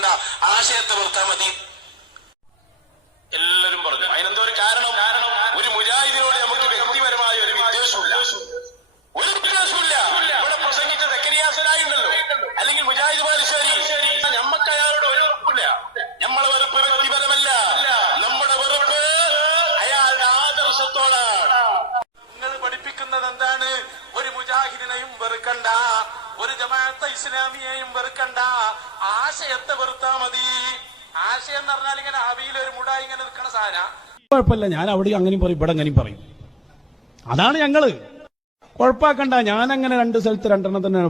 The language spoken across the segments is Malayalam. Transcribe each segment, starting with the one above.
വെറുക്കണ്ട, ആശയത്തെ വെറുത്താൽ മതി. എല്ലാവരും പറഞ്ഞു. അതിനെന്തോ ഒരു കാരണം. ഒരു മുജാഹിദിനോട് നമുക്ക് വ്യക്തിപരമായ ഒരു വിദ്വേഷമില്ല, ഒരു വിദ്വേഷമില്ല. ഇവിടെ പ്രസംഗിച്ച സക്കരിയാസനായിണ്ടല്ലോ, അല്ലെങ്കിൽ മുജാഹിദ് ബാലുശ്ശേരി, നമ്മക്ക് അയാളോട് ഒരു വെറുപ്പില്ല. നമ്മളെ വെറുപ്പ് വ്യക്തിപരമല്ല, നമ്മുടെ വെറുപ്പ് അയാളുടെ ആദർശത്തോടാണ്. നിങ്ങൾ പഠിപ്പിക്കുന്നത് എന്താണ്? ഒരു മുജാഹിദിനെയും വെറുക്കണ്ട, ഒരു ജമാഅത്തെ ഇസ്ലാമിയെയും വെറുക്കണ്ട, ആശയത്തെ വെറുത്താ മതി. ആശയം എന്ന് പറഞ്ഞാൽ ഇങ്ങനെ ഹവിയിൽ ഒരു മുടായി ഇങ്ങനെ നിൽക്കണ സാധന. കുഴപ്പമില്ല, ഞാൻ അവിടെ അങ്ങനെയും പറയും ഇവിടെ അങ്ങനെയും പറയും. അതാണ് ഞങ്ങള്. കുഴപ്പാക്കണ്ട, ഞാനങ്ങനെ രണ്ട് സ്ഥലത്ത് രണ്ടെണ്ണം തന്നെയാണ്.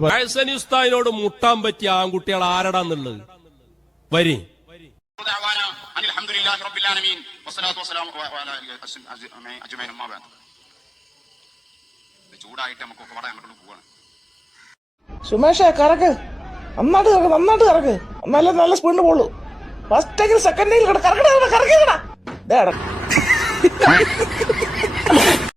ഉസ്താദിനോട് മുട്ടാൻ പറ്റിയ ആൺകുട്ടികൾ ആരടാന്നുള്ളത് വരി. ചൂടായിട്ട് നമുക്കൊക്കെ അവിടെ അങ്ങോട്ട് പോവാണ്. സുമേഷേ കറക്ക്, നന്നായിട്ട് കറക്ക്, നല്ല സ്പീഡിന് പോളൂ. ഫസ്റ്റ് സെക്കൻഡിൽ കറക്കടാ.